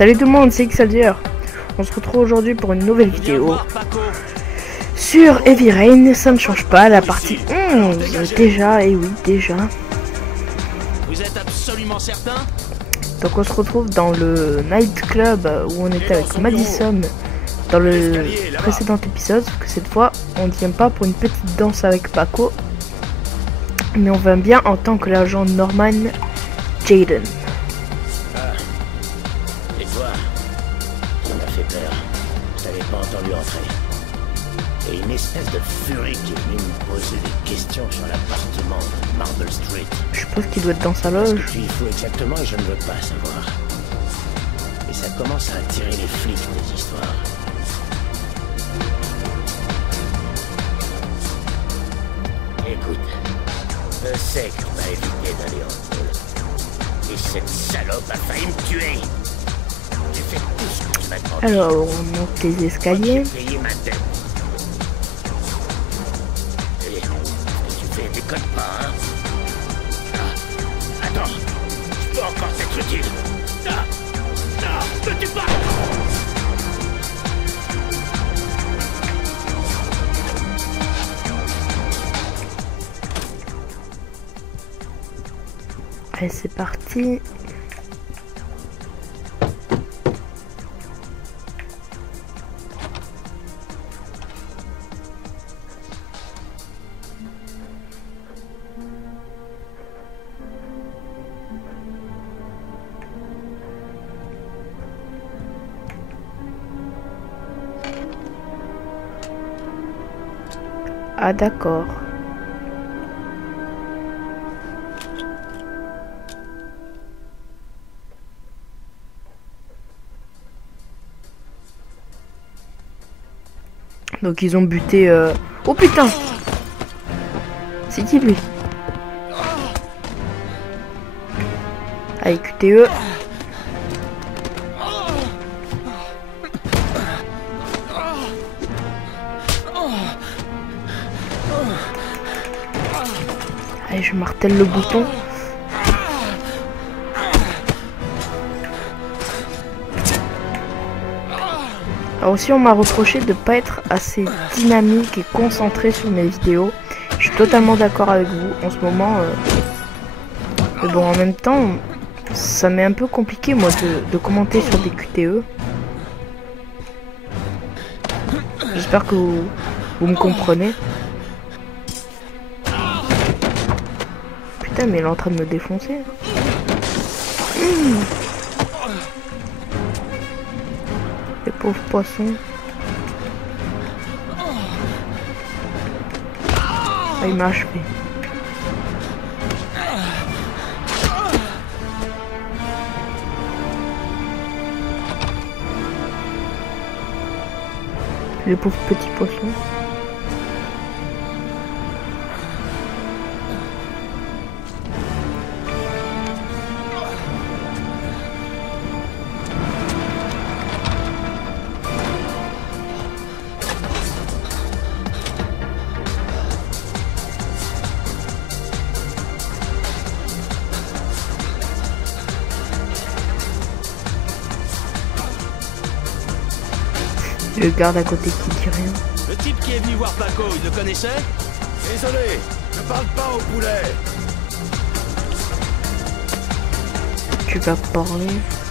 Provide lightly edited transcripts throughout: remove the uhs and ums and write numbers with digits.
Salut tout le monde, c'est Xaldier. On se retrouve aujourd'hui pour une nouvelle vidéo sur Heavy Rain. Ça ne change pas, la partie 11 déjà, et oui déjà. Vous êtes absolument certain? Donc on se retrouve dans le nightclub où on était avec Madison dans le précédent épisode, sauf que cette fois on ne vient pas pour une petite danse avec Paco, mais on vient bien en tant que l'agent Norman Jayden. Et toi, ça m'a fait peur. Je t'avais pas entendu entrer. Et une espèce de furie qui est venue me poser des questions sur l'appartement de Marble Street. Je suppose qu'il doit être dans sa Qu'est-ce loge. que tu y fous exactement et je ne veux pas savoir. Et ça commence à attirer les flics, des histoires. Écoute, je sais qu'on va éviter d'aller en pôle. Et cette salope a failli me tuer. J'ai fait tout ce que tu m'as demandé. Alors on monte les escaliers. J'ai payé ma dette. Et tu fais déconne pas, hein? Ah, attends, je peux encore t'être utile. Ne tue pas! Allez, c'est parti. Ah d'accord. Donc ils ont buté... Oh putain! C'est qui lui? Allez, QTE. Allez, je martèle le bouton. Alors aussi, on m'a reproché de pas être assez dynamique et concentré sur mes vidéos. Je suis totalement d'accord avec vous en ce moment. Mais bon, en même temps, ça m'est un peu compliqué moi de commenter sur des QTE. J'espère que vous me comprenez. Putain, mais il est en train de me défoncer. Les pauvres poissons. Ah, il m'a achevé. Les pauvres petits poissons. Le garde à côté qui dit rien. Le type qui est venu voir Paco, il le connaissait? Désolé, ne parle pas au poulet. Tu vas parler.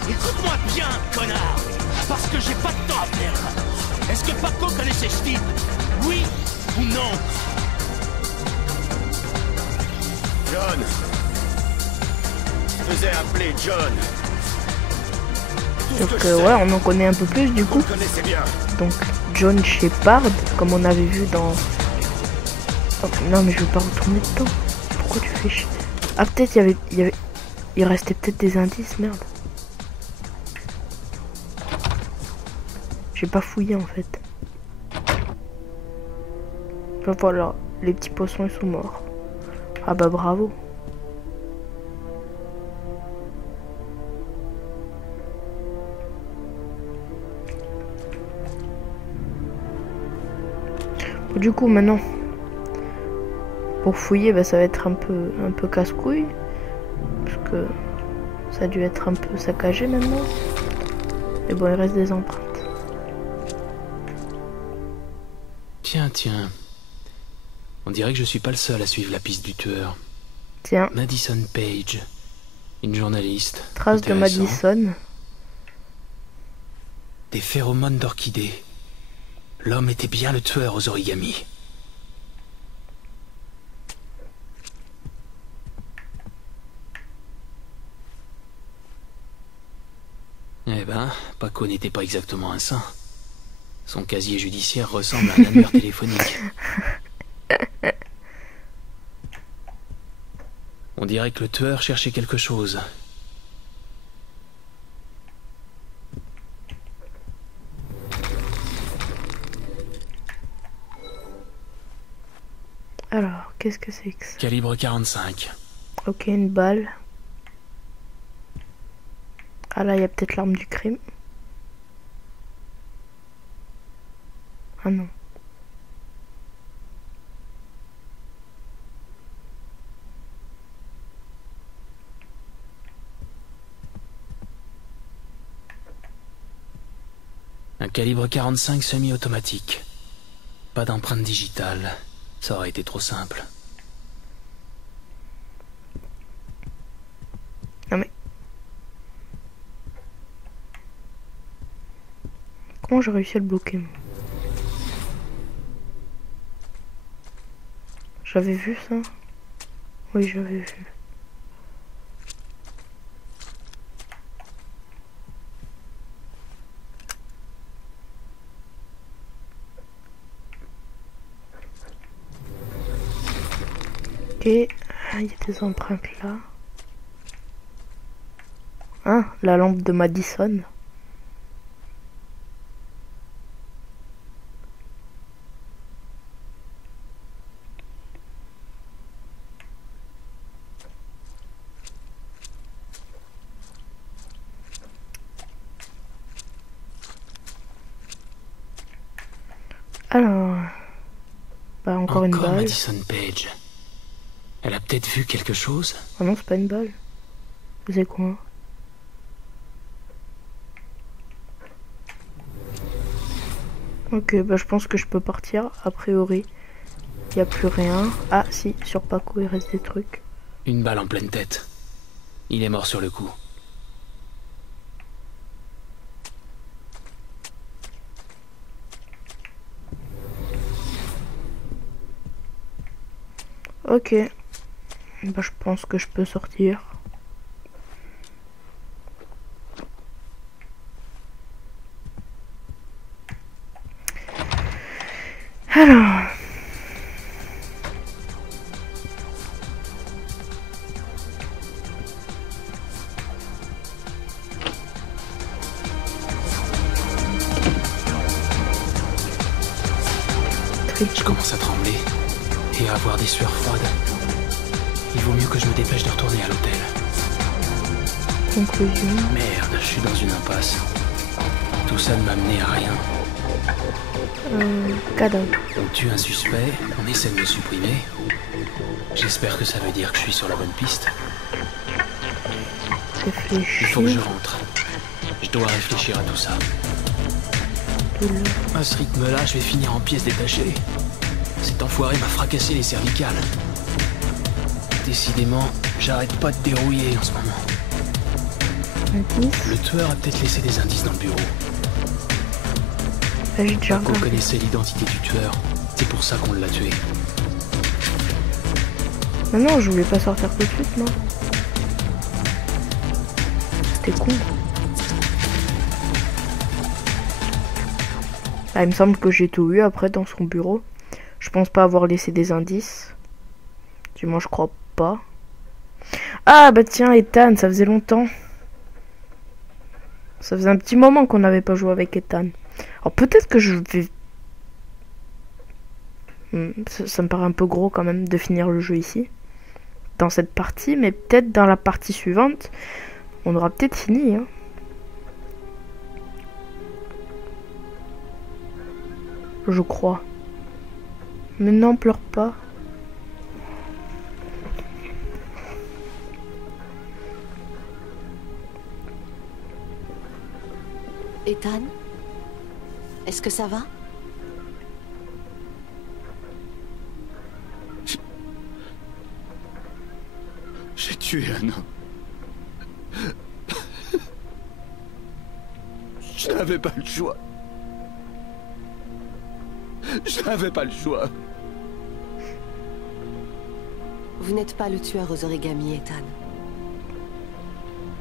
Écoute-moi bien, connard! Parce que j'ai pas de temps à perdre. Est-ce que Paco connaissait Steve? Oui ou non? John. Je faisais appeler John. Donc ouais, on en connaît un peu plus du coup. Vous le connaissez bien. Donc John Shepard, comme on avait vu dans... Oh, non mais je veux pas retourner dedans. Pourquoi tu fais chier? Ah peut-être il restait peut-être des indices, merde. J'ai pas fouillé en fait. Ben voilà, les petits poissons ils sont morts. Ah bah bravo. Du coup maintenant pour fouiller bah, ça va être un peu casse-couille parce que ça a dû être un peu saccagé maintenant. Et bon, il reste des empreintes. Tiens, tiens. On dirait que je suis pas le seul à suivre la piste du tueur. Tiens, Madison Page. Une journaliste. trace de Intéressant. Madison. Des phéromones d'orchidées. L'homme était bien le tueur aux origamis. Eh ben, Paco n'était pas exactement un saint. Son casier judiciaire ressemble à un annuaire téléphonique. On dirait que le tueur cherchait quelque chose. Alors, qu'est-ce que c'est que ça? Calibre 45. Ok, une balle. Ah là, il y a peut-être l'arme du crime. Ah non. Un calibre 45 semi-automatique. Pas d'empreinte digitale. Ça aurait été trop simple. Non mais... Comment j'ai réussi à le bloquer, moi? J'avais vu ça? Oui, j'avais vu. Ok, ah, il y a des empreintes là. Hein, la lampe de Madison. Alors, bah encore une balle. Madison Page. Elle a peut-être vu quelque chose. Ah non, c'est pas une balle. C'est quoi? Ok, bah je pense que je peux partir. A priori, il n'y a plus rien. Ah si, sur Paco il reste des trucs. Une balle en pleine tête. Il est mort sur le coup. Ok. Bah je pense que je peux sortir. Alors... Je commence à trembler et à avoir des sueurs froides. Il vaut mieux que je me dépêche de retourner à l'hôtel. Conclusion. Merde, je suis dans une impasse. Tout ça ne m'a mené à rien. Cadavre. On tue un suspect, on essaie de me supprimer. J'espère que ça veut dire que je suis sur la bonne piste. Il faut que je Réfléchir. rentre. Je dois réfléchir à tout ça. De là. À ce rythme-là, je vais finir en pièces détachées. Cet enfoiré m'a fracassé les cervicales. Décidément, j'arrête pas de dérouiller en ce moment. Indice. Le tueur a peut-être laissé des indices dans le bureau. Là, j'ai déjà Paco regardé. connaissait l'identité du tueur. C'est pour ça qu'on l'a tué. Mais non, je voulais pas sortir tout de suite, moi. C'était con. Ah, il me semble que j'ai tout eu après dans son bureau. Je pense pas avoir laissé des indices. Du moins, je crois pas. Ah, bah tiens, Ethan, ça faisait longtemps. Ça faisait un petit moment qu'on n'avait pas joué avec Ethan. Alors peut-être que je vais... Ça me paraît un peu gros quand même de finir le jeu ici. Dans cette partie, mais peut-être dans la partie suivante, on aura peut-être fini. Hein. Je crois. Mais non, pleure pas. Ethan? Est-ce que ça va? J'ai tué un homme. Je n'avais pas le choix. Je n'avais pas le choix. Vous n'êtes pas le tueur aux origamis, Ethan.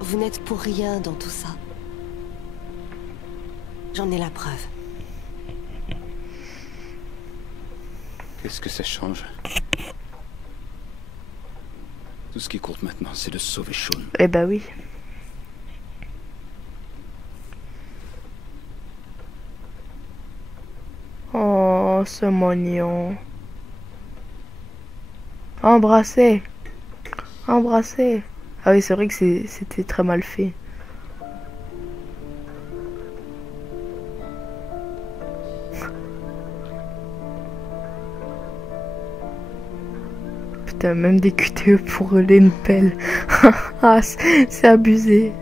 Vous n'êtes pour rien dans tout ça. J'en ai la preuve. Qu'est-ce que ça change? Tout ce qui compte maintenant, c'est de sauver Sean. Eh bah oui. Oh, c'est mignon. Embrasser. Embrasser. Ah oui, c'est vrai que c'était très mal fait. Putain, même des QTE pour rouler une pelle. Ah, c'est abusé.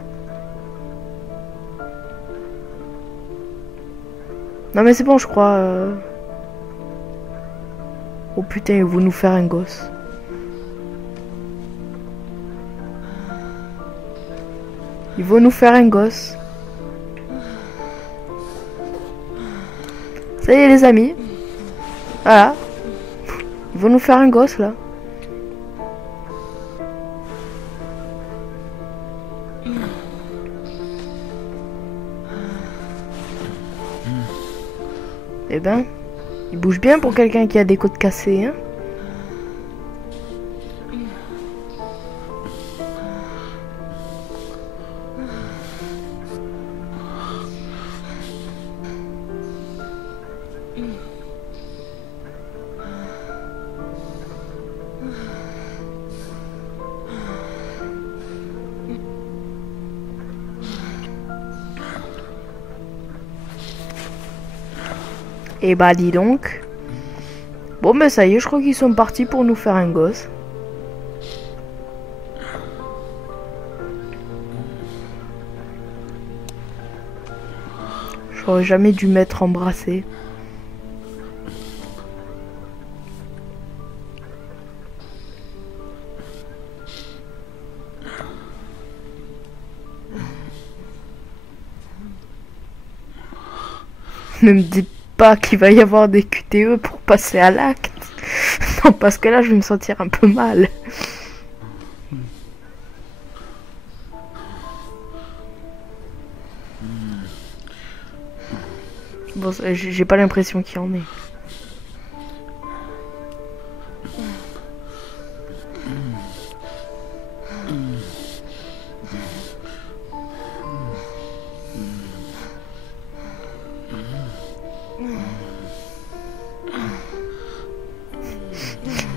Non mais c'est bon, je crois. Oh putain, ils vont nous faire un gosse. Ils vont nous faire un gosse. Ça y est les amis. Voilà. Ils vont nous faire un gosse là. Eh ben, il bouge bien pour quelqu'un qui a des côtes cassées, hein. Et bah dis donc. Bon bah ça y est, je crois qu'ils sont partis pour nous faire un gosse. J'aurais jamais dû m'être embrassé. Ne me dites pas qu'il va y avoir des QTE pour passer à l'acte. Non, parce que là, je vais me sentir un peu mal. Bon, j'ai pas l'impression qu'il y en ait.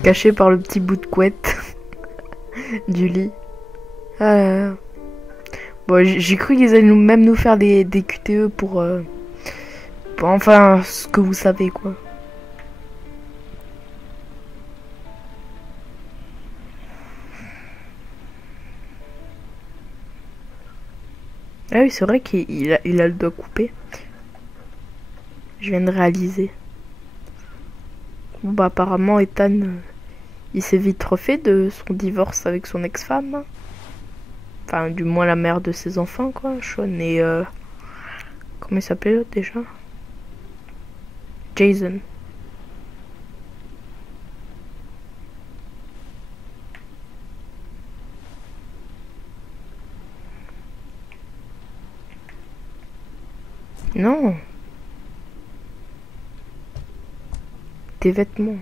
Caché par le petit bout de couette du lit. Bon, j'ai cru qu'ils allaient même nous faire des QTE pour enfin ce que vous savez quoi. Ah oui, c'est vrai qu'il a le doigt coupé. Je viens de réaliser. Bon bah apparemment Ethan il s'est vite refait de son divorce avec son ex-femme. Enfin du moins la mère de ses enfants quoi. Sean et comment il s'appelait l'autre déjà? Jason. Non. Tes vêtements.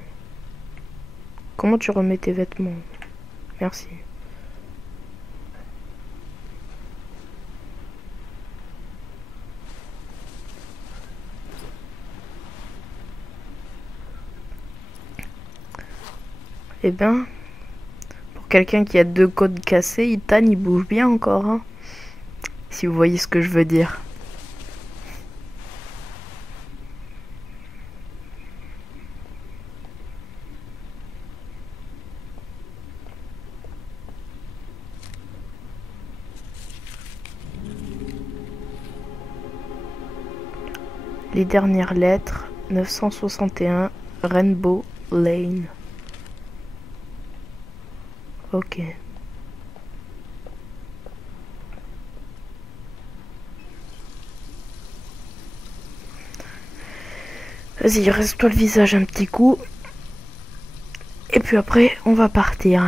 Comment tu remets tes vêtements? Merci. Eh ben, pour quelqu'un qui a 2 côtes cassées, Ethan il bouge bien encore, hein. Si vous voyez ce que je veux dire. Les dernières lettres, 961 Rainbow Lane. Ok. Vas-y, reste-toi le visage un petit coup. Et puis après, on va partir.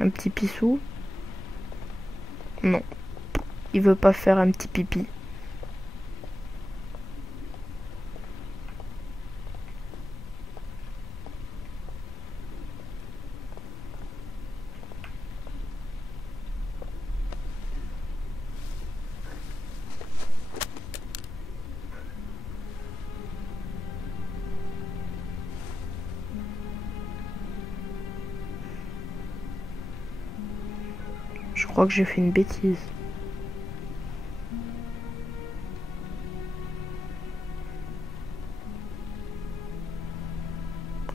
Un petit pissou? Non. Il veut pas faire un petit pipi. Je crois que j'ai fait une bêtise.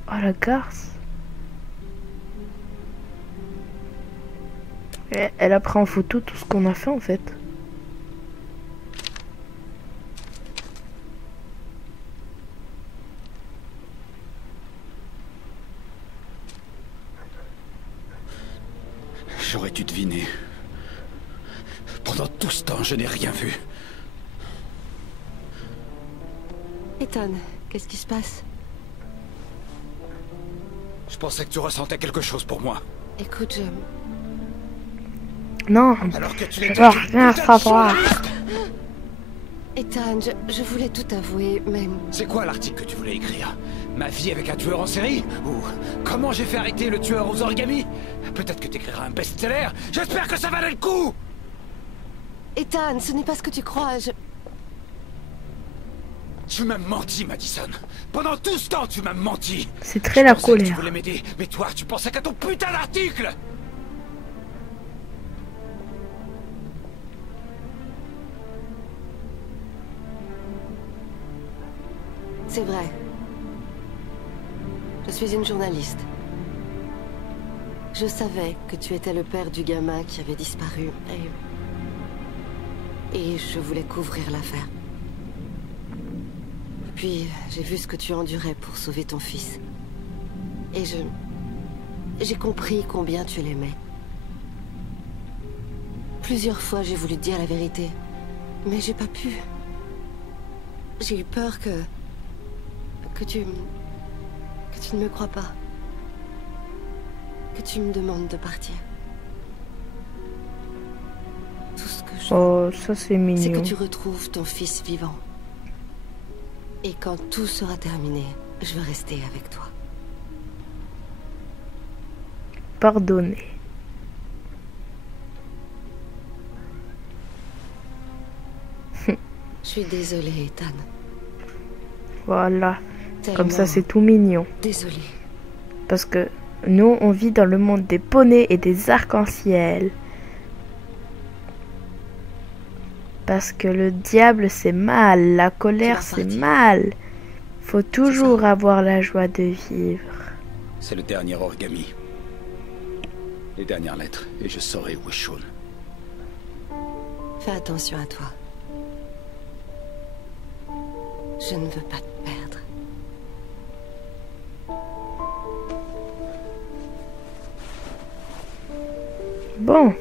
Oh la garce. Elle a pris en photo tout ce qu'on a fait en fait. J'aurais dû deviner. Pendant tout ce temps, je n'ai rien vu. Ethan, qu'est-ce qui se passe? Je pensais que tu ressentais quelque chose pour moi. Écoute, Non, Alors que tu je étais veux une rien putain de savoir. journaliste. Ethan, je voulais tout avouer, mais... C'est quoi l'article que tu voulais écrire? Ma vie avec un tueur en série? Ou comment j'ai fait arrêter le tueur aux origamis? Peut-être que t'écriras un best-seller. J'espère que ça valait le coup. Ethan, ce n'est pas ce que tu crois, Tu m'as menti, Madison. Pendant tout ce temps, tu m'as menti. C'est très la Je pensais que tu colère. voulais m'aider, mais toi, tu pensais qu'à ton putain d'article. C'est vrai. Je suis une journaliste. Je savais que tu étais le père du gamin qui avait disparu et je voulais couvrir l'affaire. Puis j'ai vu ce que tu endurais pour sauver ton fils. Et j'ai compris combien tu l'aimais. Plusieurs fois j'ai voulu te dire la vérité, mais j'ai pas pu. J'ai eu peur que tu ne me crois pas. Que tu me demandes de partir. Tout ce que je Oh, ça c'est c'est que mignon. tu retrouves ton fils vivant. Et quand tout sera terminé, je veux rester avec toi. Pardonner. Je suis désolée, Ethan. Voilà. Comme ça Tellement c'est tout mignon. désolée. Parce que nous on vit dans le monde des poneys et des arcs-en-ciel. Parce que le diable c'est mal, la colère c'est partir. mal. Faut toujours avoir la joie de vivre. C'est le dernier origami. Les dernières lettres, et je saurai où est Sean. Fais attention à toi. Je ne veux pas te perdre. Bon.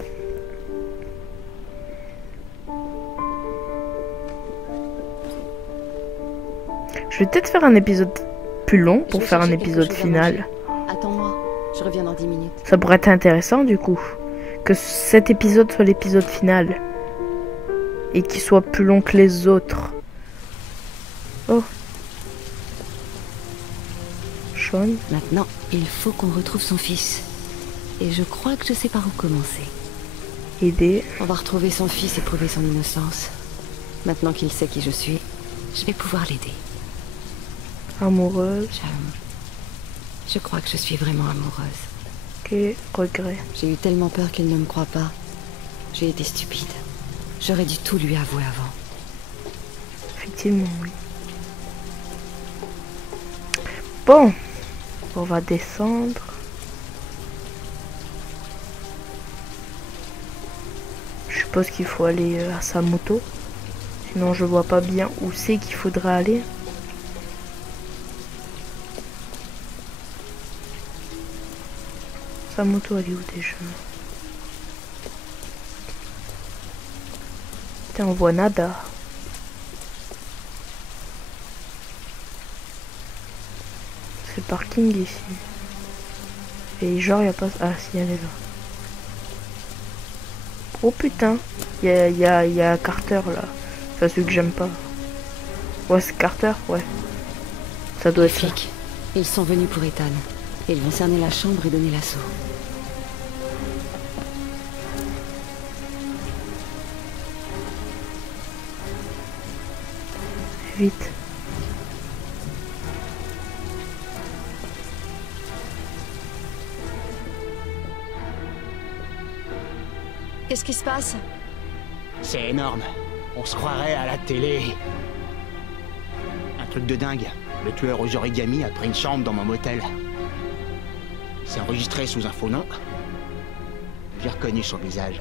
Je vais peut-être faire un épisode plus long pour faire un épisode final. Attends-moi, je reviens dans 10 minutes. Ça pourrait être intéressant du coup. Que cet épisode soit l'épisode final. Et qu'il soit plus long que les autres. Oh. Sean. Maintenant, il faut qu'on retrouve son fils. Et je crois que je sais par où commencer. Aider. On va retrouver son fils et prouver son innocence. Maintenant qu'il sait qui je suis, je vais pouvoir l'aider. Amoureuse. Je crois que je suis vraiment amoureuse. Ok. Regret. J'ai eu tellement peur qu'il ne me croie pas. J'ai été stupide. J'aurais dû tout lui avouer avant. Effectivement, oui. Bon. On va descendre. suppose qu'il faut aller à sa moto. Sinon je vois pas bien où c'est qu'il faudrait aller. Sa moto elle est où déjà? Putain, on voit nada. C'est le parking ici. Et genre y a pas... Ah si, elle est là. Oh putain, il y a Carter là. Enfin celui que j'aime pas. Ouais c'est Carter, ouais. Ça doit Les être ça. flics, ils sont venus pour Ethan. Ils vont cerner la chambre et donner l'assaut. Vite. Qu'est-ce qui se passe? C'est énorme. On se croirait à la télé. Un truc de dingue. Le tueur aux origamis a pris une chambre dans mon motel. C'est enregistré sous un faux nom. J'ai reconnu son visage.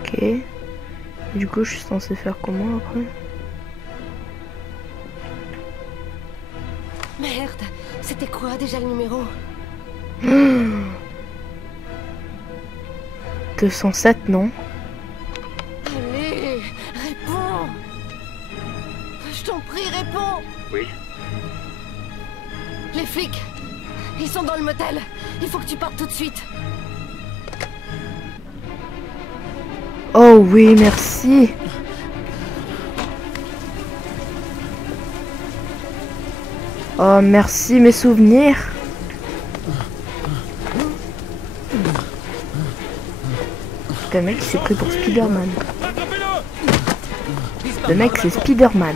Ok. Du coup je suis censé faire comment après? Merde, c'était quoi déjà le numéro? 207 non? Allez, réponds! Je t'en prie, réponds! Oui. Les flics, ils sont dans le motel. Il faut que tu partes tout de suite. Oh oui, merci. Oh merci mes souvenirs. Le mec il s'est pris pour Spider-Man. Le mec c'est Spider-Man.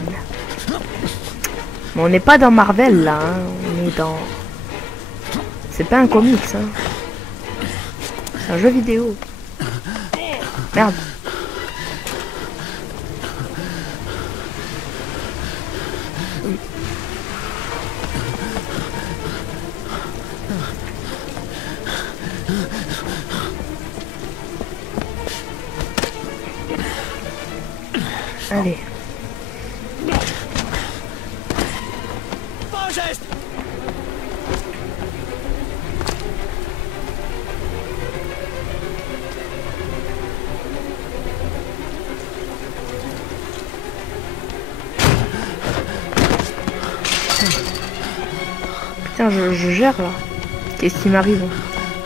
Mais on n'est pas dans Marvel là, hein. On est dans... C'est pas un comics, hein. C'est un jeu vidéo. Merde. Allez. Bon geste. Putain, je gère là. Qu'est-ce qui m'arrive?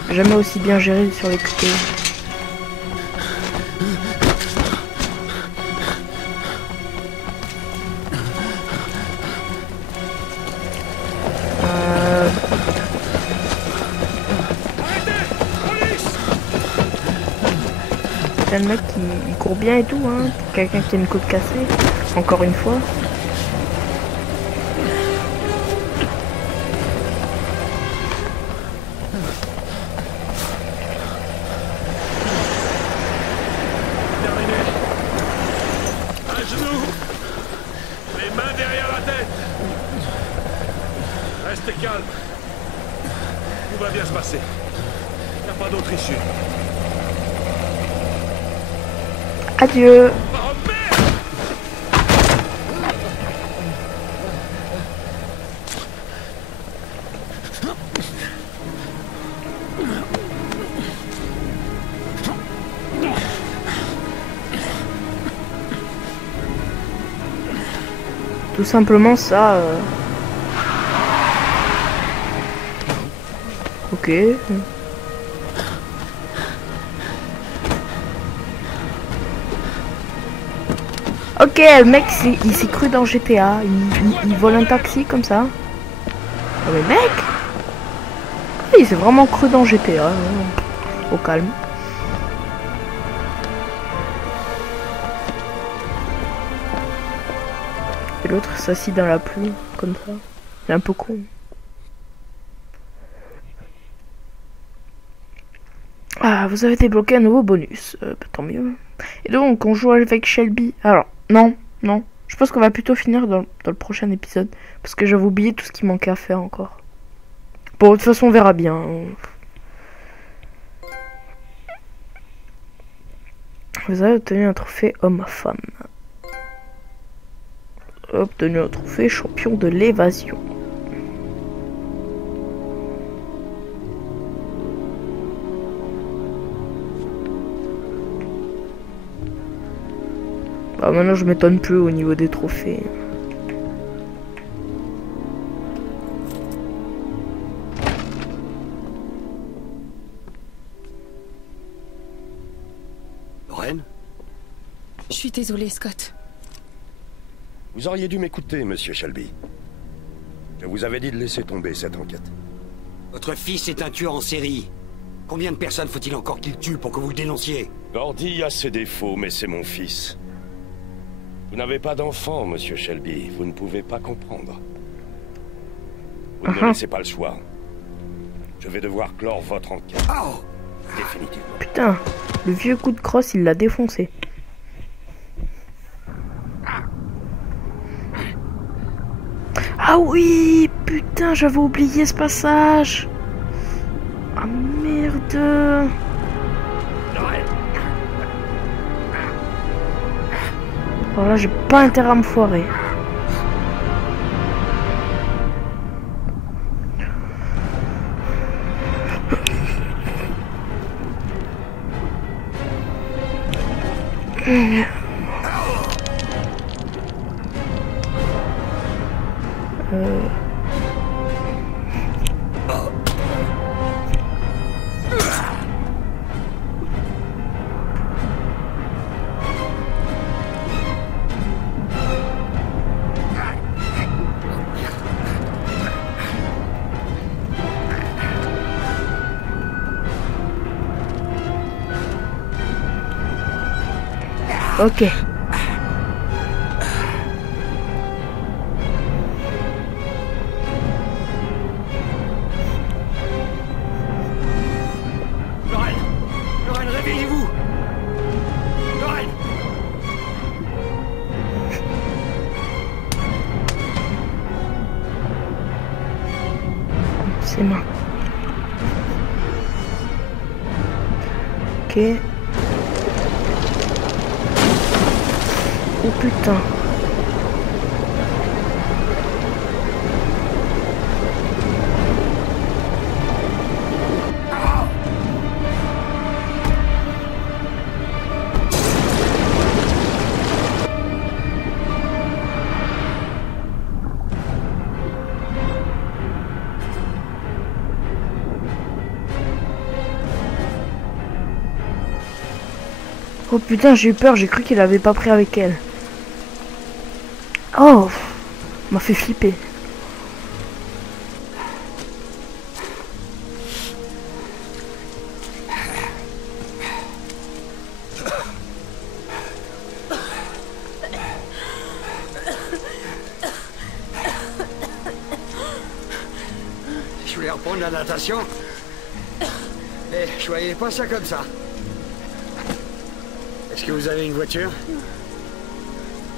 Jamais aussi bien géré sur les QTE. Le mec il court bien et tout, hein, pour quelqu'un qui a une côte cassée, encore une fois. Terminé. Un genou. Les mains derrière la tête. Restez calme. Tout va bien se passer. Il n'y a pas d'autre issue. Adieu. Oh merde! Tout simplement ça. Ok. Ok, le mec il s'est cru dans GTA. Il vole un taxi comme ça. Oh, mais mec! Il s'est vraiment cru dans GTA. Hein. Au calme. Et l'autre s'assit dans la pluie, comme ça. Il est un peu con. Ah, vous avez débloqué un nouveau bonus. Tant mieux. Et donc, on joue avec Shelby. Alors, non. Je pense qu'on va plutôt finir dans le prochain épisode. Parce que j'avais oublié tout ce qui manquait à faire encore. Bon, de toute façon, on verra bien. Vous avez obtenu un trophée homme-femme. Obtenu un trophée champion de l'évasion. Bah maintenant je m'étonne plus au niveau des trophées. Lorraine ? Je suis désolée, Scott. Vous auriez dû m'écouter, monsieur Shelby. Je vous avais dit de laisser tomber cette enquête. Votre fils est un tueur en série. Combien de personnes faut-il encore qu'il tue pour que vous le dénonciez? Gordy a ses défauts, mais c'est mon fils. Vous n'avez pas d'enfant, monsieur Shelby. Vous ne pouvez pas comprendre. Vous ne me laissez pas le choix. Je vais devoir clore votre enquête. Oh! Définitivement. Putain, le vieux coup de crosse, il l'a défoncé. Ah oui, putain, j'avais oublié ce passage. Ah merde. Alors là, j'ai pas intérêt à me foirer. Ok. Lorraine! Lorraine, réveillez-vous! Lorraine! C'est moi. Ok. Oh putain. Oh putain, j'ai eu peur, j'ai cru qu'il avait pas pris avec elle. Oh, m'a fait flipper. Je voulais reprendre la natation. Mais je voyais pas ça comme ça. Est-ce que vous avez une voiture?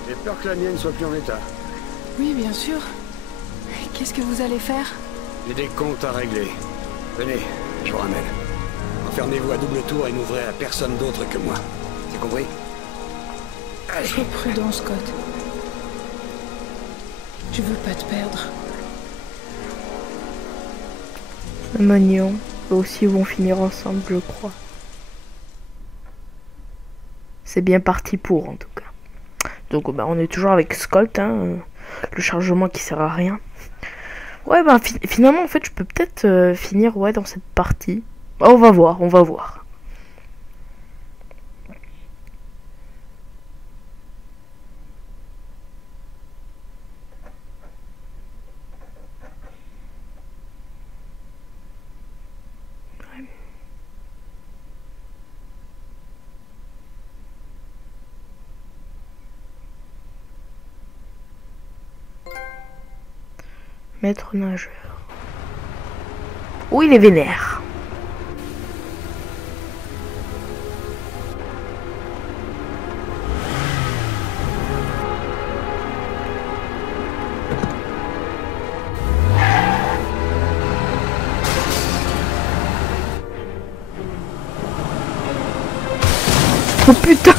J'ai peur que la mienne soit plus en état. Oui, bien sûr. Qu'est-ce que vous allez faire? J'ai des comptes à régler. Venez, je vous ramène. Enfermez-vous à double tour et n'ouvrez à personne d'autre que moi. C'est compris? Allez. Sois prudent, Scott. Je veux pas te perdre. Magnon, eux aussi vont finir ensemble, je crois. C'est bien parti pour, en tout cas. Donc, bah, on est toujours avec Scott, hein, le chargement qui sert à rien. Ouais, bah, finalement, en fait, je peux peut-être finir, ouais, dans cette partie. Bah, on va voir, on va voir. Maître nageur. Oh, il est vénère. Oh putain.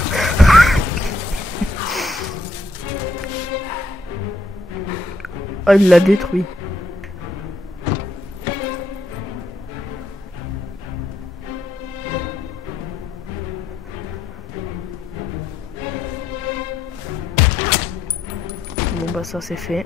Ah, il l'a détruit. Bon bah ça c'est fait.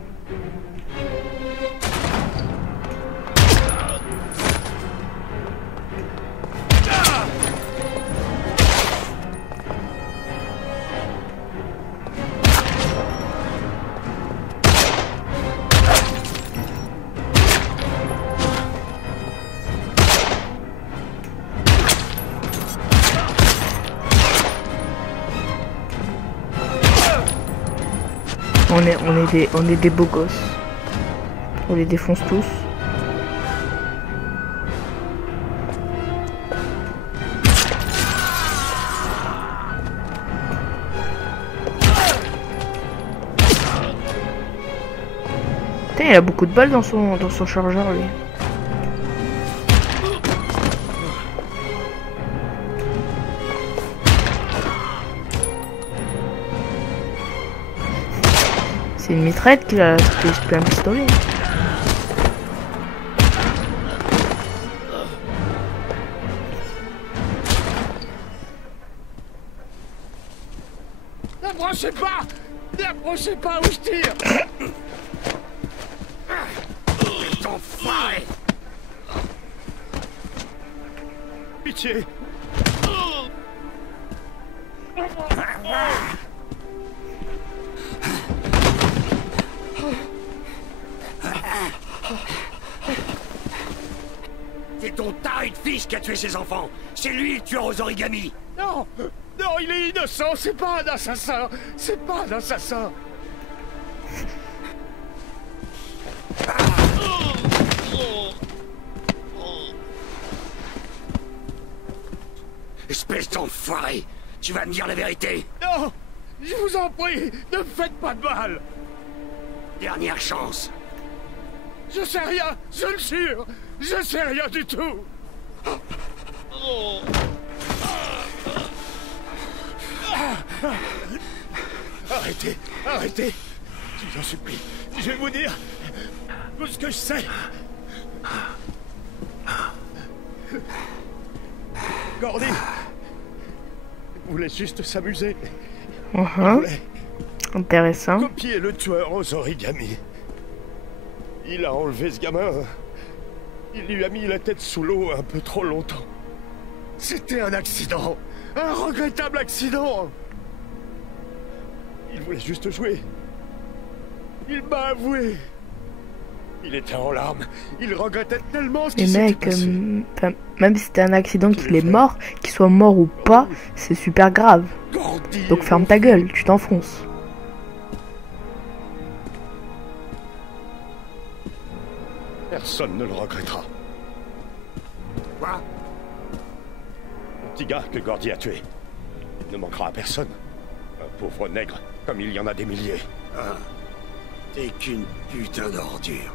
On est des beaux gosses. On les défonce tous. Putain, il a beaucoup de balles dans son chargeur lui. C'est une mitraillette qu'il a, c'est un pistolet. N'approchez pas où je tire. Enfoiré. Pitié. C'est ton taré de fils qui a tué ses enfants. C'est lui le tueur aux origamis. Non, non, il est innocent. C'est pas un assassin. C'est pas un assassin. Espèce d'enfoiré. Tu vas me dire la vérité. Non, je vous en prie, ne me faites pas de mal. Dernière chance. Je sais rien, je le jure. Je sais rien du tout. Arrêtez, arrêtez. Je vous en supplie. Je vais vous dire tout ce que je sais. Gordy voulait juste s'amuser. Intéressant. Copier le tueur aux origamis. Il a enlevé ce gamin. Il lui a mis la tête sous l'eau un peu trop longtemps. C'était un accident. Un regrettable accident. Il voulait juste jouer. Il m'a avoué. Il était en larmes. Il regrettait tellement ce qui s'était passé. Même si c'était un accident qu'il est mort, qu'il soit mort ou pas, c'est super grave. Gordy, donc ferme ta gueule, tu t'enfonces. Personne ne le regrettera. Quoi? Le petit gars que Gordy a tué. Il ne manquera à personne. Un pauvre nègre, comme il y en a des milliers. Ah, t'es qu'une putain d'ordure.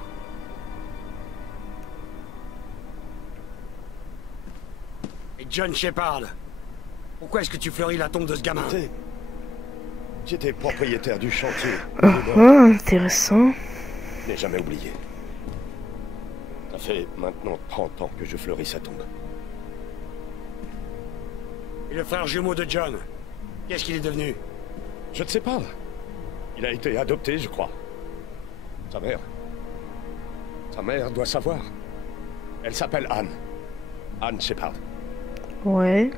Et John Shepard, pourquoi est-ce que tu fleuris la tombe de ce gamin? J'étais propriétaire du chantier. Intéressant. Je n'ai jamais oublié. Ça fait maintenant 30 ans que je fleuris sa tombe. Et le frère jumeau de John, qu'est-ce qu'il est devenu? Je ne sais pas. Il a été adopté, je crois. Sa mère. Sa mère doit savoir. Elle s'appelle Anne. Anne Shepard. Ouais.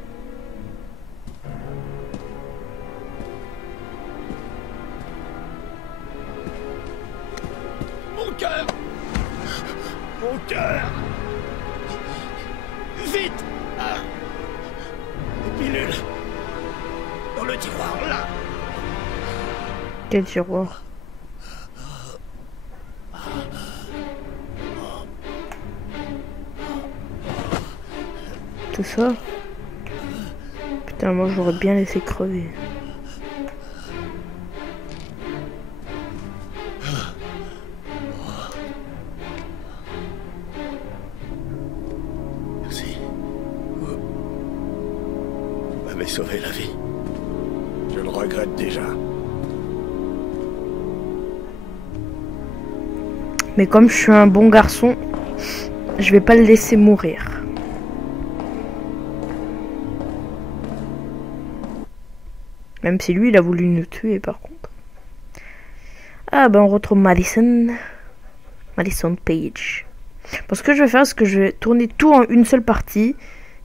Mon cœur! Mon cœur! Vite! Les pilules! Dans le tiroir, là! Quel tiroir? Tout ça? Putain, moi j'aurais bien laissé crever. Merci. Vous m'avez sauvé la vie. Je le regrette déjà. Mais comme je suis un bon garçon, je vais pas le laisser mourir. Même si lui, il a voulu nous tuer, par contre. Ah, ben on retrouve Madison. Madison Page. Parce que je vais faire, c'est que je vais tourner tout en une seule partie.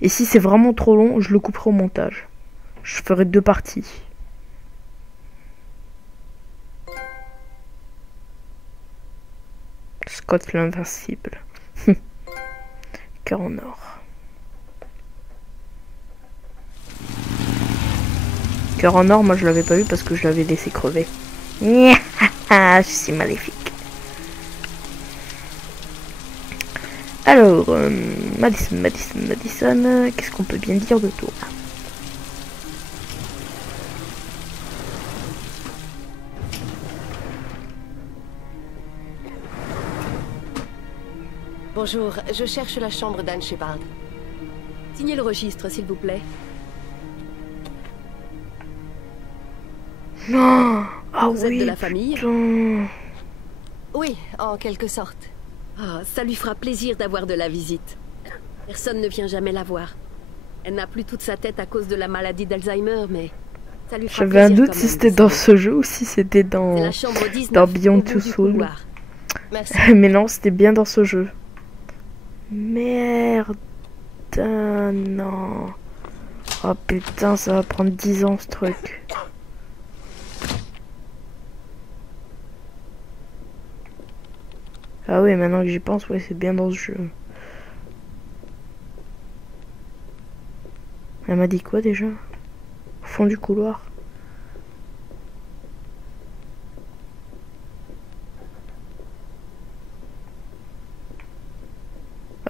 Et si c'est vraiment trop long, je le couperai au montage. Je ferai 2 parties. Scott l'invincible. Cœur en or. Cœur en or, moi je l'avais pas vu parce que je l'avais laissé crever. Je suis maléfique. Alors, Madison, qu'est-ce qu'on peut bien dire de toi? Bonjour, je cherche la chambre d'Anne Shepard. Signez le registre, s'il vous plaît. Non. Ah vous oui, êtes de la famille? putain. Oui, en quelque sorte. Ah, ça lui fera plaisir d'avoir de la visite. Personne ne vient jamais la voir. Elle n'a plus toute sa tête à cause de la maladie d'Alzheimer, mais ça lui fera J'avais un plaisir doute quand si même c'était de dans savoir. ce jeu ou si c'était dans C'est la chambre 19, Beyond au bout Two du Souls. couloir. Merci. Mais non, c'était bien dans ce jeu. Merde. Non. Oh putain, ça va prendre 10 ans ce truc. Ah oui, maintenant que j'y pense, ouais, c'est bien dans ce jeu. Elle m'a dit quoi déjà? Au fond du couloir.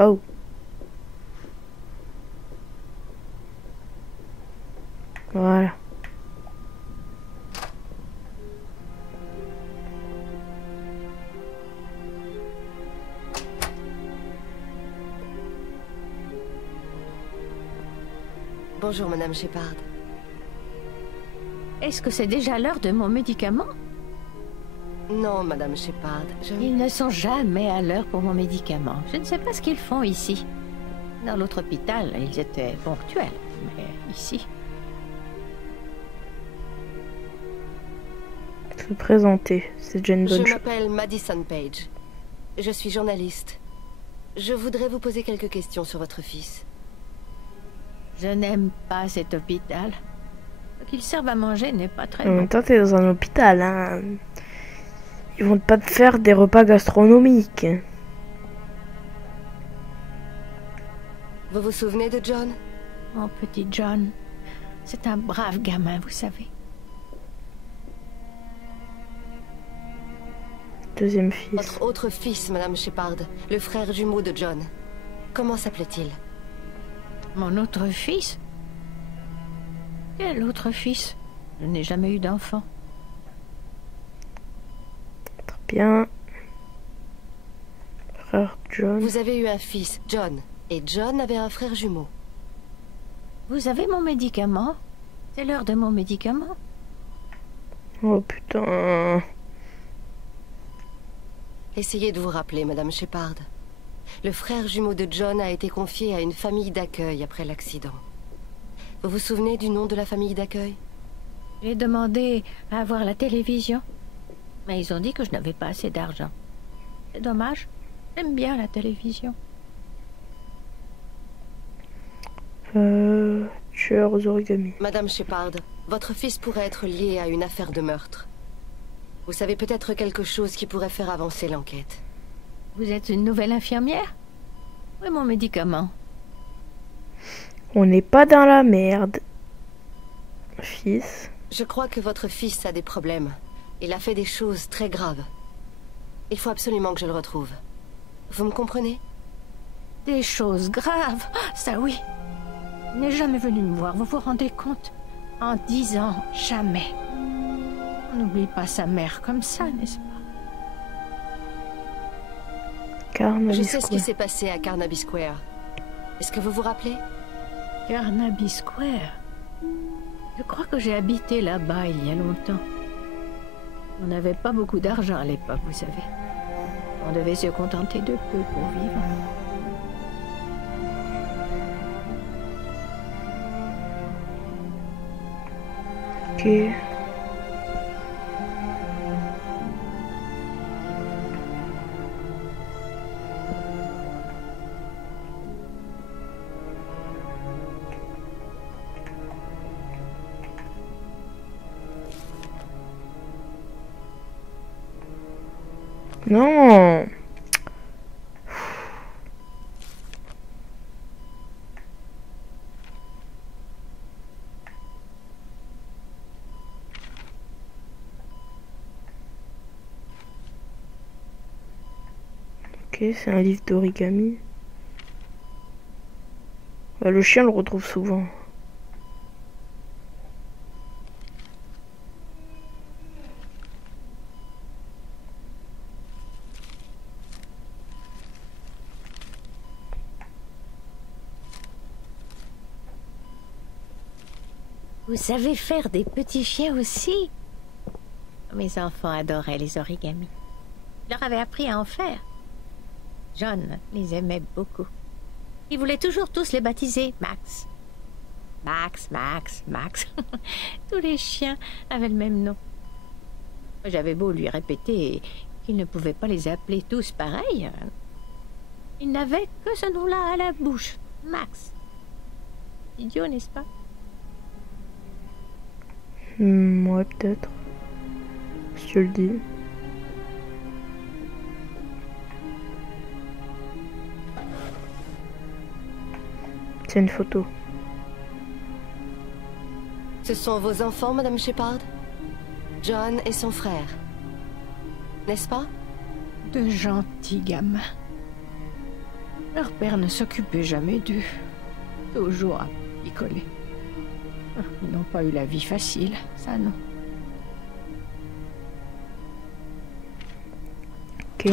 Oh. Voilà. Bonjour, Madame Shepard. Est-ce que c'est déjà l'heure de mon médicament? Non, Madame Shepard, Ils ne sont jamais à l'heure pour mon médicament. Je ne sais pas ce qu'ils font ici. Dans l'autre hôpital, ils étaient ponctuels. Mais ici... Se présenter, c'est déjà une bonne Je chose. m'appelle Madison Page. Je suis journaliste. Je voudrais vous poser quelques questions sur votre fils. Je n'aime pas cet hôpital. Ce qu'ils servent à manger n'est pas très En bon. même temps, t'es dans un hôpital, hein. Ils vont pas te faire des repas gastronomiques. Vous vous souvenez de John? Mon petit John, c'est un brave gamin, vous savez. Deuxième fils. Votre autre fils, Madame Shepard, le frère jumeau de John. Comment s'appelait-il? Mon autre fils? Quel autre fils? Je n'ai jamais eu d'enfant. Très bien. Frère John. Vous avez eu un fils, John, et John avait un frère jumeau. Vous avez mon médicament? C'est l'heure de mon médicament. Oh putain. Essayez de vous rappeler, Madame Shepard. Le frère jumeau de John a été confié à une famille d'accueil après l'accident. Vous vous souvenez du nom de la famille d'accueil? J'ai demandé à voir la télévision, mais ils ont dit que je n'avais pas assez d'argent. C'est dommage. J'aime bien la télévision. Tueur aux origamis. Madame Shepard, votre fils pourrait être lié à une affaire de meurtre. Vous savez peut-être quelque chose qui pourrait faire avancer l'enquête. Vous êtes une nouvelle infirmière? Où est mon médicament? On n'est pas dans la merde. Fils. Je crois que votre fils a des problèmes. Il a fait des choses très graves. Il faut absolument que je le retrouve. Vous me comprenez? Des choses graves? Ça oui. Il n'est jamais venu me voir, vous vous rendez compte? En 10 ans, jamais. On n'oublie pas sa mère comme ça, n'est-ce pas? Je sais ce qui s'est passé à Carnaby Square. Est-ce que vous vous rappelez? Carnaby Square? Je crois que j'ai habité là-bas il y a longtemps. On n'avait pas beaucoup d'argent à l'époque, vous savez. On devait se contenter de peu pour vivre. Ok. Non. Ok, c'est un livre d'origami. Bah, le chien le retrouve souvent. Vous savez faire des petits chiens aussi? Mes enfants adoraient les origamis. Je leur avais appris à en faire. John les aimait beaucoup. Il voulait toujours tous les baptiser Max. Max, Max, Max. Tous les chiens avaient le même nom. J'avais beau lui répéter qu'il ne pouvait pas les appeler tous pareil. Il n'avait que ce nom-là à la bouche. Max. Idiot, n'est-ce pas? Ouais, peut-être. Si tu le dis. C'est une photo. Ce sont vos enfants, Madame Shepard? John et son frère. N'est-ce pas? De gentils gamins. Leur père ne s'occupait jamais d'eux. Toujours à picoler. Ils n'ont pas eu la vie facile, ça non. Ok.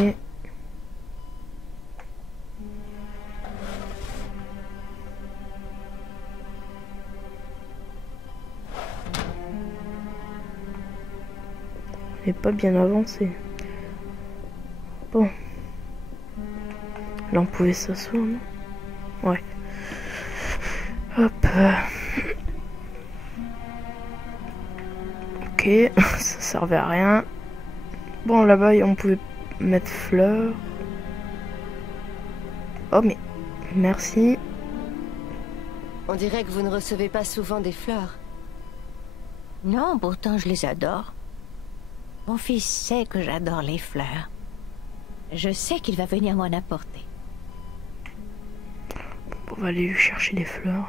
On n'est pas bien avancé. Bon. Là on pouvait s'asseoir, non? Ouais. Hop. Ok, ça servait à rien. Bon, là-bas, on pouvait mettre fleurs. Oh, mais merci. On dirait que vous ne recevez pas souvent des fleurs. Non, pourtant je les adore. Mon fils sait que j'adore les fleurs. Je sais qu'il va venir m'en apporter. On va aller lui chercher des fleurs.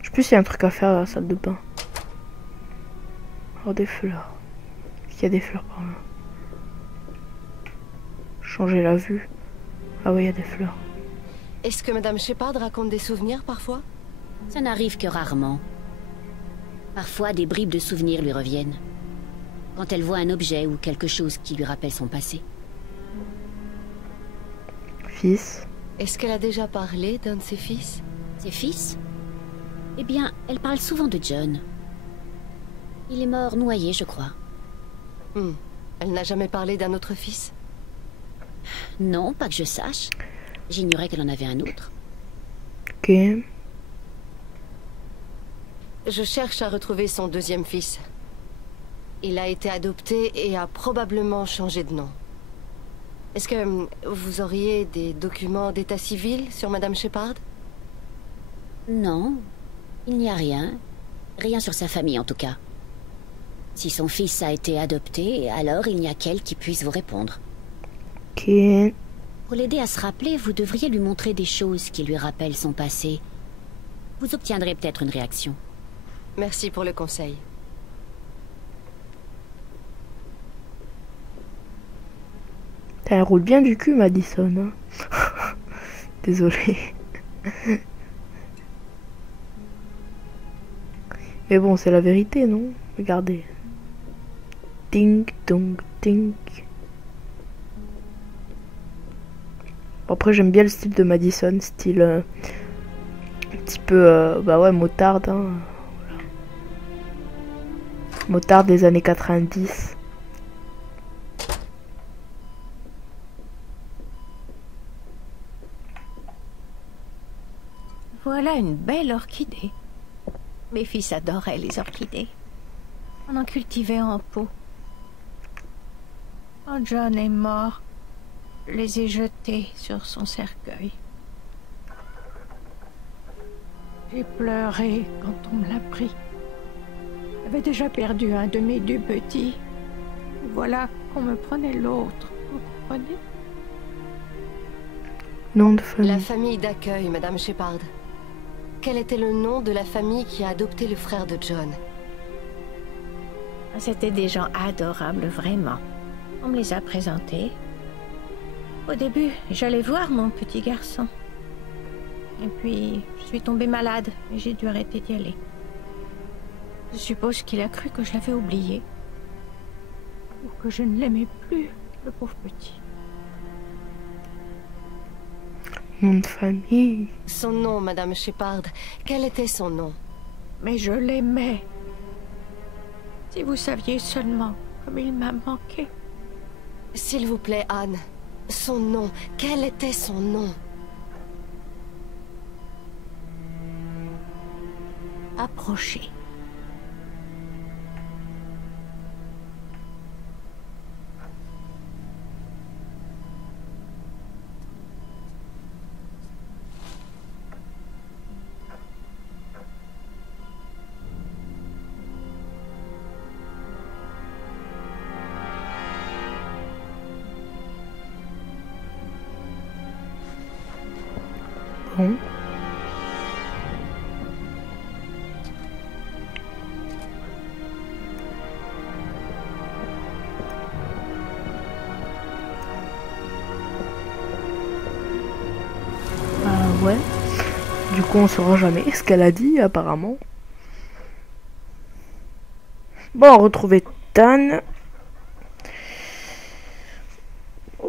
Je sais plus s'il y a un truc à faire dans la salle de bain. Alors des fleurs. Est-ce qu'il y a des fleurs par là? Changer la vue. Ah oui, il y a des fleurs. Est-ce que Madame Shepard raconte des souvenirs parfois? Ça n'arrive que rarement. Parfois, des bribes de souvenirs lui reviennent. Quand elle voit un objet ou quelque chose qui lui rappelle son passé. Fils. Est-ce qu'elle a déjà parlé d'un de ses fils? Ses fils? Eh bien, elle parle souvent de John. Il est mort noyé, je crois. Elle n'a jamais parlé d'un autre fils? Non, pas que je sache. J'ignorais qu'elle en avait un autre. Ok. Je cherche à retrouver son deuxième fils. Il a été adopté et a probablement changé de nom. Est-ce que vous auriez des documents d'état civil sur Madame Shepard? Non, il n'y a rien. Rien sur sa famille en tout cas. Si son fils a été adopté, alors il n'y a qu'elle qui puisse vous répondre. Ok. Pour l'aider à se rappeler, vous devriez lui montrer des choses qui lui rappellent son passé. Vous obtiendrez peut-être une réaction. Merci pour le conseil. Elle roule bien du cul, Madison. Hein. Désolé. Mais bon, c'est la vérité, non? Regardez. Ding, dong, ding. Bon, après, j'aime bien le style de Madison, style un petit peu, bah ouais, motarde. Hein. Voilà. Motarde des années 90. Voilà une belle orchidée. Mes fils adoraient les orchidées. On en cultivait en pot. Quand John est mort, je les ai jetées sur son cercueil. J'ai pleuré quand on me l'a pris. J'avais déjà perdu un de mes deux petits. Et voilà qu'on me prenait l'autre. Vous comprenez? Nom de famille. La famille d'accueil, Madame Shepard. Quel était le nom de la famille qui a adopté le frère de John? C'était des gens adorables, vraiment. On me les a présentés. Au début, j'allais voir mon petit garçon. Et puis, je suis tombée malade et j'ai dû arrêter d'y aller. Je suppose qu'il a cru que je l'avais oublié. Ou que je ne l'aimais plus, le pauvre petit. Nom de famille. Son nom, Madame Shepard. Quel était son nom? Mais je l'aimais. Si vous saviez seulement comme il m'a manqué. S'il vous plaît, Anne. Son nom. Quel était son nom? Approchez. Bon. Ouais. Du coup, on saura jamais ce qu'elle a dit, apparemment. Bon, on retrouve Ethan.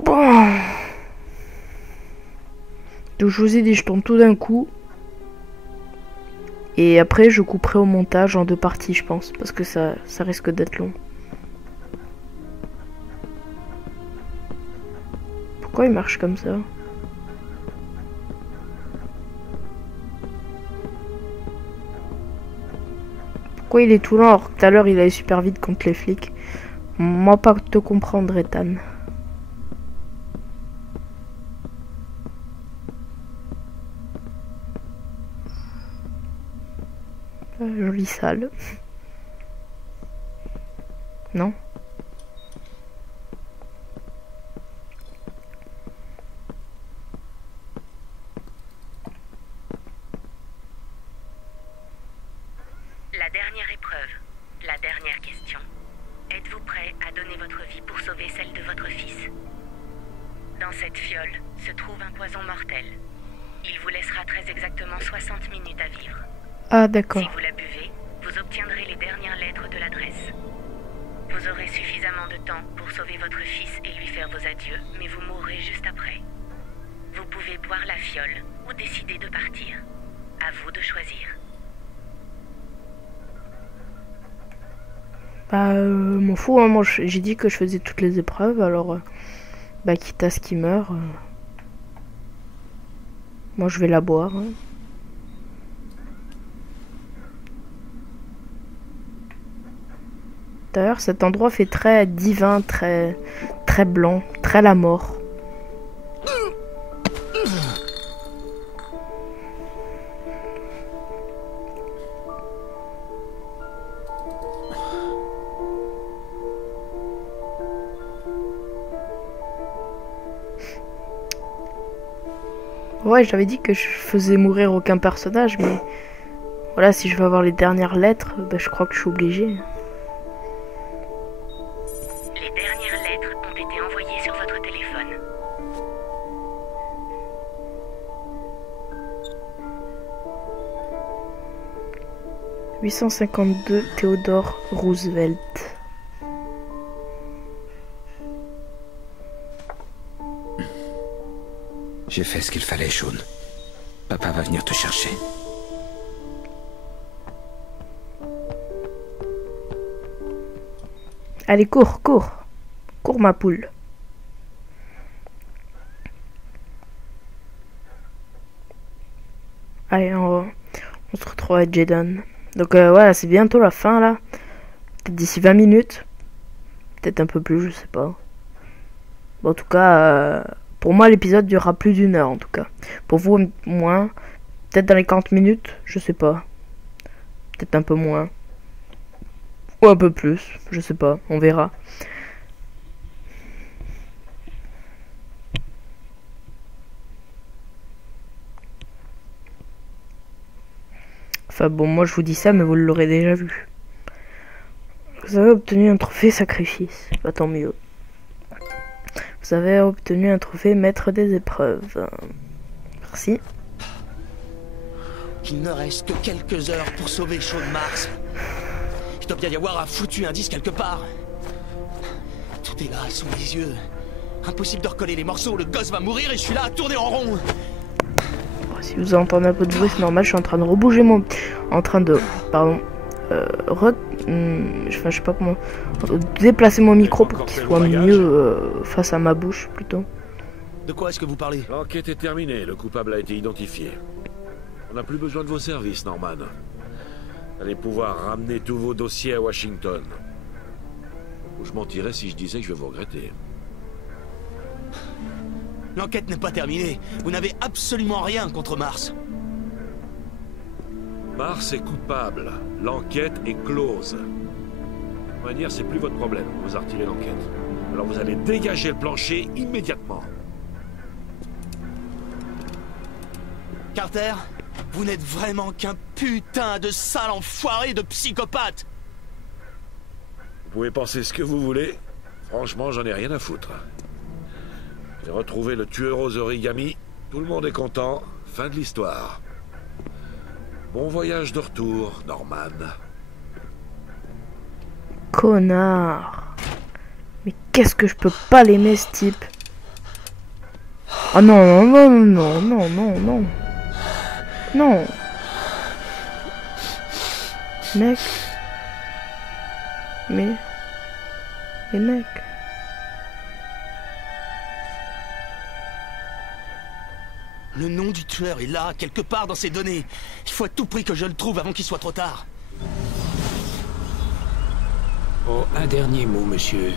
Bon. Donc, je vous ai dit, je tourne tout d'un coup. Et après, je couperai au montage en 2 parties, je pense. Parce que ça risque d'être long. Pourquoi il marche comme ça ? Pourquoi il est tout lent alors que tout à l'heure il allait super vite contre les flics? Moi pas te comprendre, Ethan. Jolie salle. Non? La dernière épreuve, la dernière question. Êtes-vous prêt à donner votre vie pour sauver celle de votre fils? Dans cette fiole se trouve un poison mortel. Il vous laissera très exactement 60 minutes à vivre. Ah d'accord. Si vous la buvez, vous obtiendrez les dernières lettres de l'adresse. Vous aurez suffisamment de temps pour sauver votre fils et lui faire vos adieux, mais vous mourrez juste après. Vous pouvez boire la fiole ou décider de partir. À vous de choisir. Bah, m'en fous, hein. Moi j'ai dit que je faisais toutes les épreuves, alors bah quitte à ce qu'il meure, moi je vais la boire. Hein. D'ailleurs, cet endroit fait très divin, très blanc, très la mort. Ouais, j'avais dit que je faisais mourir aucun personnage, mais voilà, si je veux avoir les dernières lettres, bah, je crois que je suis obligée. Les dernières lettres ont été envoyées sur votre téléphone. « 852 Theodore Roosevelt. » J'ai fait ce qu'il fallait, Sean. Papa va venir te chercher. Allez, cours, cours. Cours, ma poule. Allez, on se retrouve avec Jaden. Donc voilà, c'est bientôt la fin là. Peut-être d'ici 20 minutes. Peut-être un peu plus, je sais pas. Bon, en tout cas, pour moi l'épisode durera plus d'1 heure en tout cas. Pour vous, moins. Peut-être dans les 40 minutes, je sais pas. Peut-être un peu moins. Ou un peu plus, je sais pas, on verra. Enfin bon, moi je vous dis ça, mais vous l'aurez déjà vu. Vous avez obtenu un trophée sacrifice. Bah tant mieux. Vous avez obtenu un trophée maître des épreuves. Merci. Il ne reste que quelques heures pour sauver Shaun Mars. Il doit bien y avoir un foutu indice quelque part. Tout est là, sous les yeux. Impossible de recoller les morceaux, le gosse va mourir et je suis là à tourner en rond. Si vous entendez un peu de bruit, c'est normal, je suis en train de rebouger mon... En train de... Pardon. Je sais pas comment... Déplacer mon micro pour qu'il soit mieux face à ma bouche, plutôt. De quoi est-ce que vous parlez? L'enquête est terminée, le coupable a été identifié. On n'a plus besoin de vos services, Norman. Vous allez pouvoir ramener tous vos dossiers à Washington. Ou je mentirais si je disais que je vais vous regretter. L'enquête n'est pas terminée. Vous n'avez absolument rien contre Mars. Mars est coupable. L'enquête est close. De toute manière, c'est plus votre problème. Vous a retiré l'enquête. Alors vous allez dégager le plancher immédiatement. Carter, vous n'êtes vraiment qu'un putain de sale enfoiré de psychopathe. Vous pouvez penser ce que vous voulez. Franchement, j'en ai rien à foutre. J'ai retrouvé le tueur aux origamis. Tout le monde est content. Fin de l'histoire. Bon voyage de retour, Norman. Connard. Mais qu'est-ce que je peux pas l'aimer, ce type. Oh non, non, non, non, non, non. Non. Mec. Mais mec. Le nom du tueur est là, quelque part dans ces données. Il faut à tout prix que je le trouve avant qu'il soit trop tard. Oh, un dernier mot, monsieur.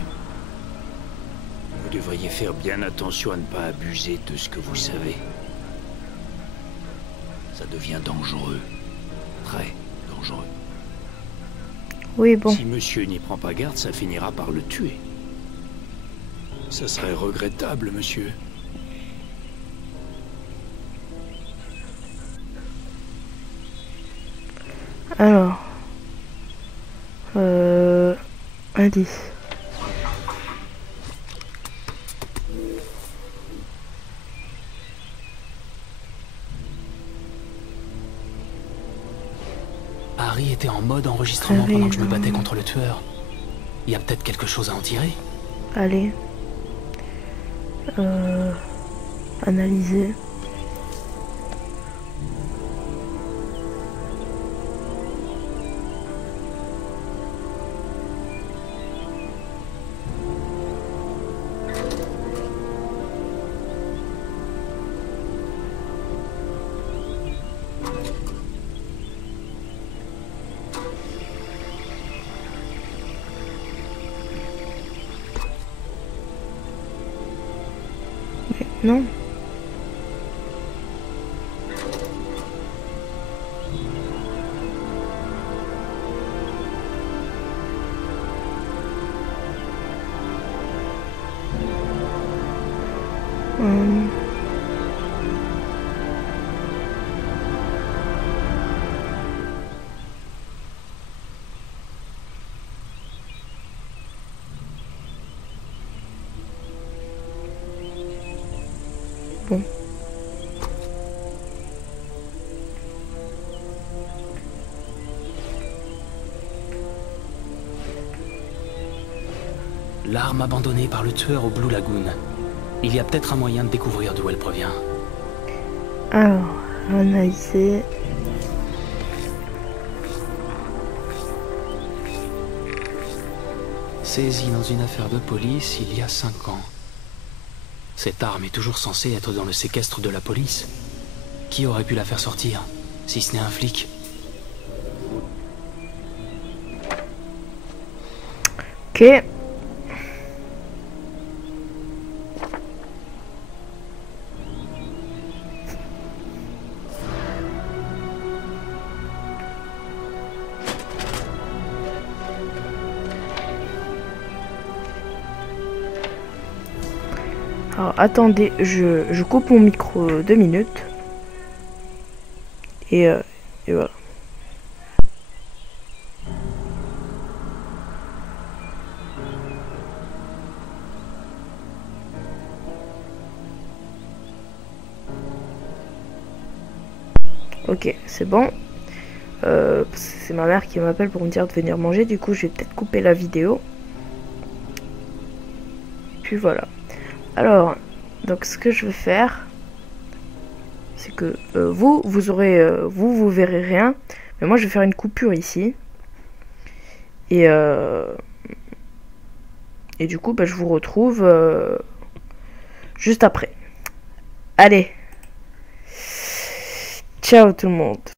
Vous devriez faire bien attention à ne pas abuser de ce que vous savez. Ça devient dangereux. Très dangereux. Oui, bon. Si monsieur n'y prend pas garde, ça finira par le tuer. Ça serait regrettable, monsieur. Alors, indice. Harry était en mode enregistrement pendant que je me battais contre le tueur. Il y a peut-être quelque chose à en tirer. Allez. Analyser. Non. Bon. L'arme abandonnée par le tueur au Blue Lagoon. Il y a peut-être un moyen de découvrir d'où elle provient. Alors, analyser. Saisi dans une affaire de police il y a 5 ans. Cette arme est toujours censée être dans le séquestre de la police. Qui aurait pu la faire sortir? si ce n'est un flic. Ok. Alors attendez, je coupe mon micro 2 minutes. Et voilà. Ok, c'est bon. C'est ma mère qui m'appelle pour me dire de venir manger. Du coup, je vais peut-être couper la vidéo. Puis voilà. Alors, donc ce que je vais faire, c'est que vous verrez rien. Mais moi, je vais faire une coupure ici. Et du coup, bah, je vous retrouve juste après. Allez. Ciao tout le monde.